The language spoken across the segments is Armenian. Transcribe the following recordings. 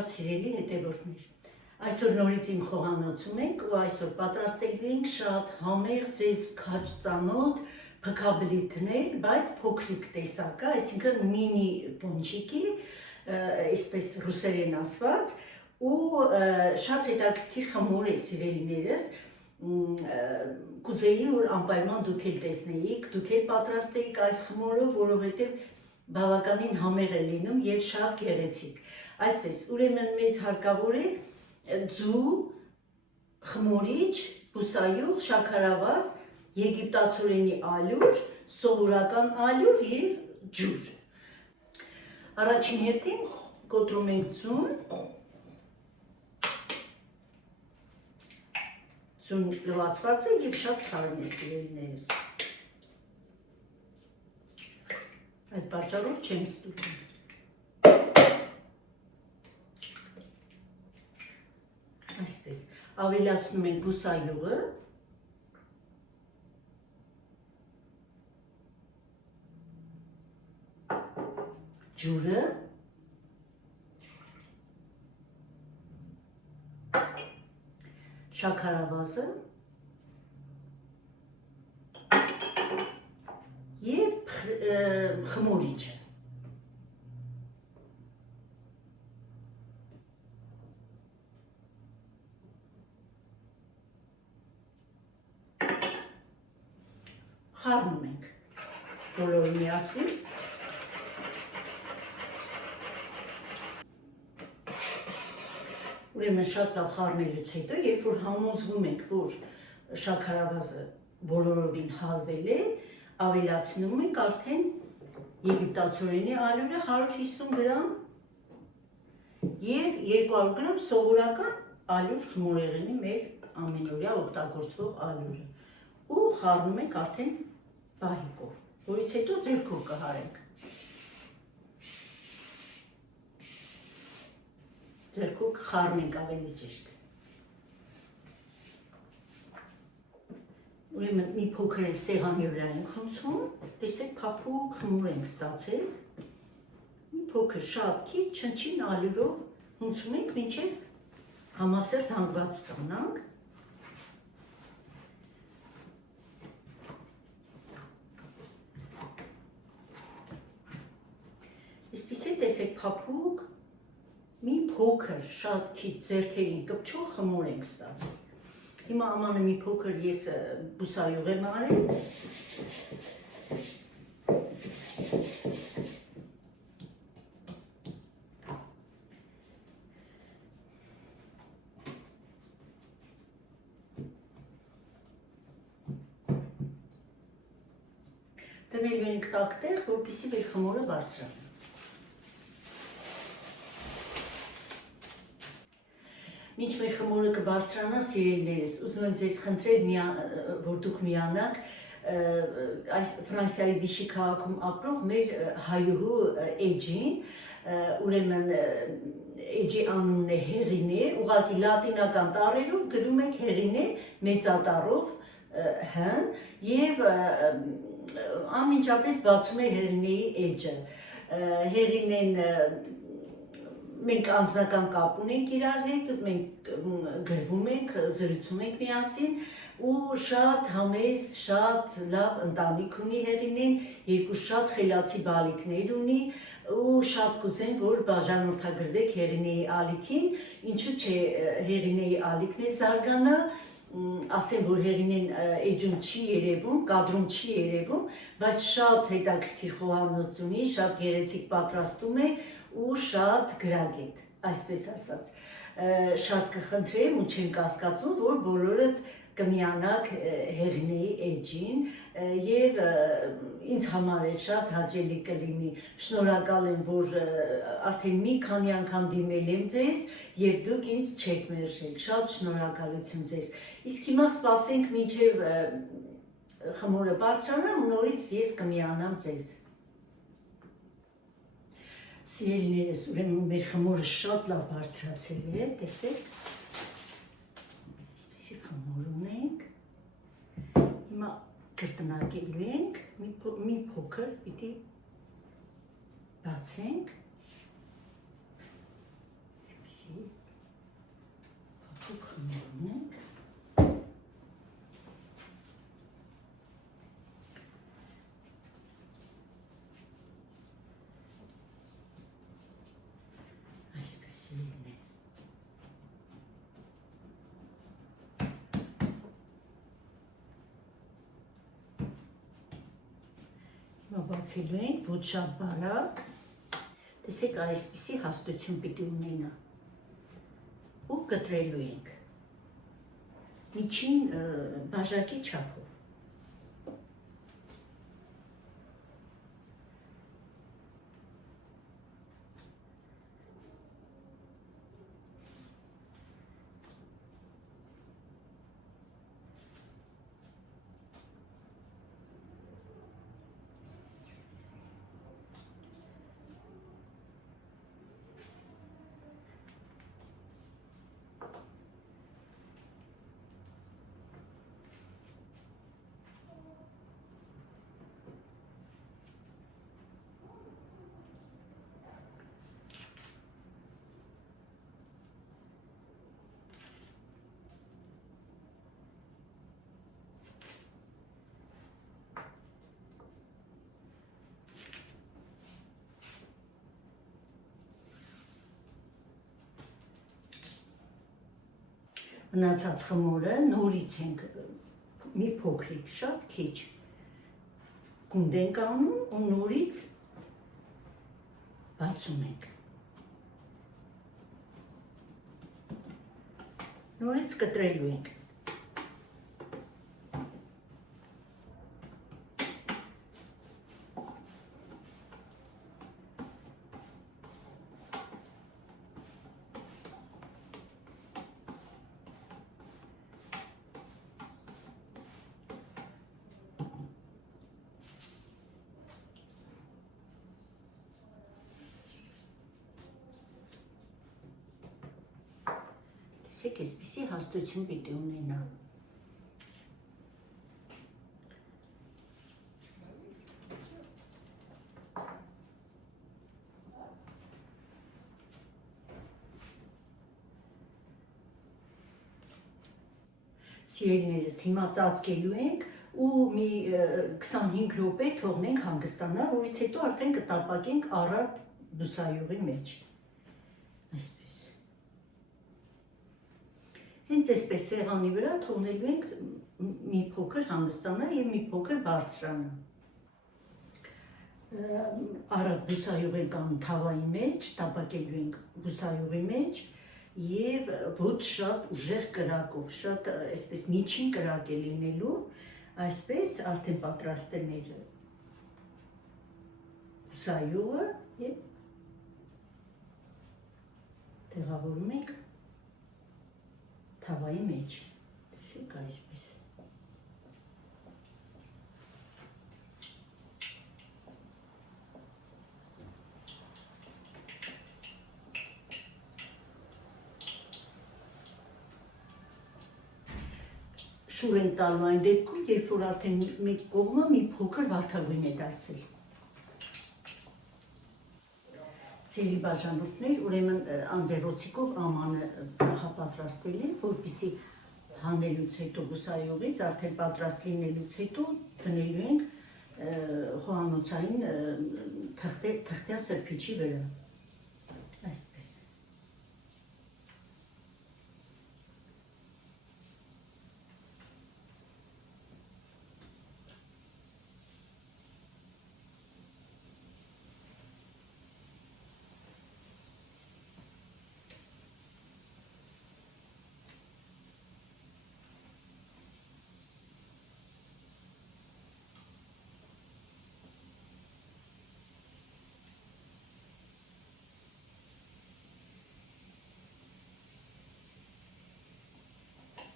շատ սիրելի հետևորդներ, այսօր նորից իմ խոհանոցում ենք ու այսօր պատրաստելու ենք շատ համեղ ձեզ քաջ ծանոթ փքաբլիթներ, բայց փոքրիկ տեսակը, այսինքն մինի պոնչիկի, այսպես ռուսերեն ասված, ու շատ հետաքրքիր խմոր է սիրելիներս, կուզեի, որ անպայման դուք էլ տեսնեիք, դուք էլ պատրաստեիք այս խմորով, որովհետև բավականին համեղ է լինում և շատ գեղեցիկ։ Այսպես, ուրեմն մեզ հարկավոր է ձու, խմորիչ, բուսայուղ, շաքարավազ, եգիպտացորենի ալյուր, սովորական ալյուր և ջուր։ Առաջին հերթին կոտրում ենք ձուն։ Ձուն լվացված է և շատ թարմ է սիրելիներս։ Այդ պատճառով չեմ ստուգում։ Այսպես, ավելացնում ենք բուսայուղը, ջուրը, շաքարավազը և խմորիչը։ Խառնում ենք բոլորը միասին։ Ուրեմն շատ լավ խառնելուց հետո, երբ որ համոզվում ենք, որ շաքարավազը բոլորովին հալվել է, ավելացնում ենք արդեն եգիպտացորենի ալյուրը 150 գրամ և 200 գրամ սովորական ալյուր խմորեղենի մեր ամենօրյա օգտագործվող ալյուրը ու խառնում ենք արդեն բահիկով, որից հետո ձեռքով կհարենք։ Ձեռքով կխառնենք ավելի ճիշտ։ Ուրեմն մի փոքր էլ սեղանի վրա ենք հնցում, տեսեք փափուկ խմոր ենք ստացել, մի փոքր շատ քիչ չնչին ալյուրով հնցում ենք, մինչև համասեր զանգված ստանանք։ Այսպես է, տեսեք փափուկ, մի փոքր շատ քիչ ձեռքերին կպչող խմոր ենք ստացել։ Հիմա ամանը մի փոքր ես բուսայուղ եմ արել։ Դնելու ենք տակտեղ, որպեսզի մեր խմորը բարձրանա։ Մինչ մեր խմորը կբարձրանա, սիրելիներս, ուզում եմ ձեզ խնդրել, որ դուք միանաք այս Ֆրանսիայի Վիշի քաղաքում ապրող մեր հայուհու Էջին, ուրեմն Էջի անունն է Հեղինե, ուղղակի լատինական տառերով գրում ենք Հեղինե մեծատառով հն և անմիջապես բացում է Հեղինեի էջը։ Հեղինեն մենք անձնական կապ ունենք իրար հետ, մենք գրվում ենք, զրուցում ենք միասին ու շատ համեստ, շատ լավ ընտանիք ունի Հեղինեն, երկու շատ խելացի բալիկներ ունի ու շատ կուզեմ, որ բաժանորդագրվեք Հեղինեի ալիքին, ինչու՞ չէ Հեղինեի ալիքն է զարգանա, ասեմ, որ Հեղինեն էջում չի երևում, կադրում չի երևում, բայց շատ հետաքրքիր խոհանոց ունի, շատ գեղեցիկ պատրաստում է ու շատ գրագետ, այսպես ասած, շատ կխնդրեմ ու չեմ կասկածում, որ բոլորդ կմիանաք Հեղինեի էջին և ինձ համար է շատ հաճելի կլինի, շնորհակալ եմ, որ արդեն մի քանի անգամ դիմել եմ ձեզ և դուք ինձ չեք մերժել, շատ շնորհակալություն ձեզ, իսկ հիմա սպասենք մինչև խմորը բարձրանա ու նորից ես կմիանամ ձեզ։ Սիրելիներս, ուրեմն մեր խմորը շատ լավ բարձրացել է, տեսեք, այսպեսի խմոր ունենք, հիմա կրկնակելու ենք, մի փոքր պիտի բացենք, այսպեսի Սուկ խմում ենք։ Այսպես լիներ։ Հիմա բացելու ենք, ոչ շատ բարակ, տեսեք այսպիսի հաստություն պիտի ունենա ու կտրելու ենք միջին բաժակի չափով։ Մնացած խմորը նորից ենք մի փոքրիկ, շատ քիչ գունդ ենք անում ու նորից բացում ենք։ Նորից կտրելու ենք։ Տեսեք, այսպիսի հաստություն պիտի ունենա։ Սիրելիներս, հիմա ծածկելու ենք ու մի 25 րոպե թողնենք հանգստանալ, որից հետո արդեն կտապակենք առատ բուսայուղի մեջ։ Այսպես։ Հենց այսպես սեղանի վրա թողնելու ենք մի փոքր հանգստանա և մի փոքր բարձրանա։ Առատ բուսայուղ ենք անում թավայի մեջ, տապակելու ենք բուսայուղի մեջ և ոչ շատ ուժեղ կրակով, շատ այսպես միջին կրակ է լինելու, այսպես արդեն պատրաստել մեր բուսայուղը և տեղավորում ենք թավայի մեջ, տեսեք այսպես։ Շուր ենք տալու այն դեպքում, երբ որ արդեն մի կողմը մի փոքր վարդագույն է դարձել։ Սիրելի բաժանորդներ, ուրեմն անձեռոցիկով ամանը նախապատրաստվել է, որպեսզի հանելուց հետո բուսայուղից, արդեն պատրաստ լինելուց հետո դնելու ենք խոհանոցային թղթյա սրբիչի վրա, այսպես։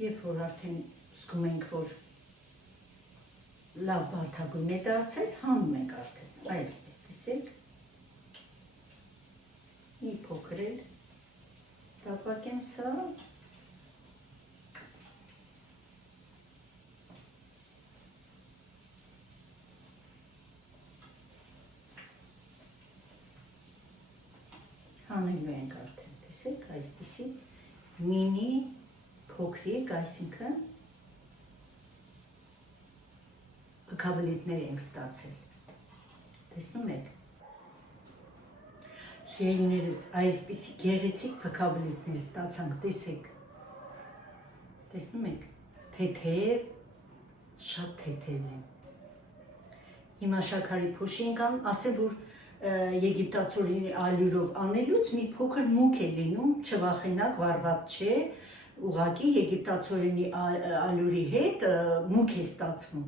Երբ որ արդեն զգում ենք, որ լավ վարդագույն է դարձել, հանում ենք արդեն, այսպես, տեսեք, մի փոքր էլ տապակեմ սա, հանելու ենք արդեն, տեսեք, այսպիսի մինի փոքրիկ, այսինքն փքաբլիթներ ենք ստացել։ Տեսնում եք։ Սիրելիներս, այսպիսի գեղեցիկ փքաբլիթներ ստացանք, տեսեք։ Տեսնում եք, թեթև, շատ թեթև են։ Հիմա շաքարի փոշի ենք անում, ասեմ, որ եգիպտացորենի ալյուրով անելուց մի փոքր մուկ է լինում, չվախենակ, վարված չէ, ուղղակի եգիպտացորենի ալյուրի հետ մուկ է ստացվում։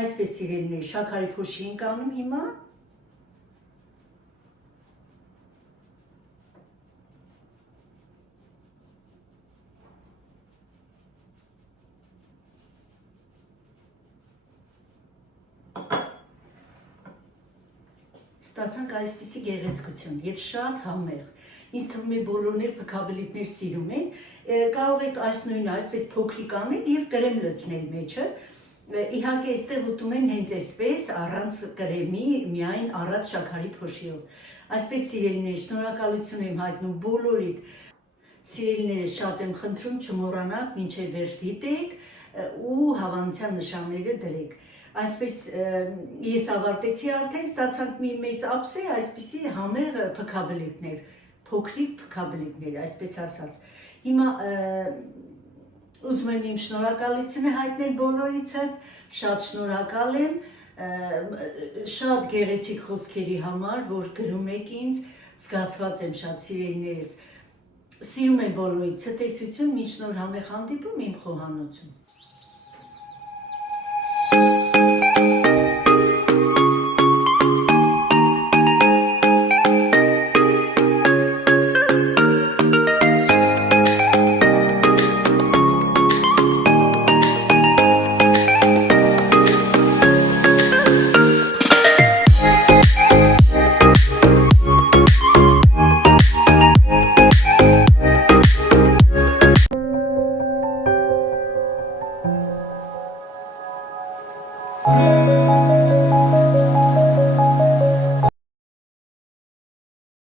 Այսպես սիրելիներ, շաքարի փոշի ենք անում հիմա։ Ստացանք այսպիսի գեղեցկություն եւ շատ համեղ։ Ինձ թվում է բոլորներ փքաբլիթներ սիրում են, կարող եք այս նույնը այսպես փոքրիկ անել եւ կրեմ լցնել մեջը։ Իհարկե այստեղ ուտում են հենց այսպես, առանց կրեմի, միայն առանց շաքարի փոշիով։ Այսպես սիրելիներ, շնորհակալություն եմ հայտնում բոլորիդ։ Սիրելիները, շատ եմ խնդրում չմոռանաք մինչև վերջ դիտեք ու հավանության նշանները դրեք։ Այսպես ես ավարտեցի արդեն, ստացանք մի մեծ ափսե, այսպիսի համեղ փքաբլիթներ, փոքրիկ փքաբլիթներ, այսպես ասած։ Հիմա ուզում եմ իմ շնորհակալությունը հայտնել բոլորիցս, շատ շնորհակալ եմ, շատ գեղեցիկ խոսքերի համար, որ գրում եք ինձ, զգացված եմ շատ սիրելիներս։ Սիրում եմ բոլորիցս, տեսություն, մինչ նոր համեղ հանդիպում իմ խոհանոցում։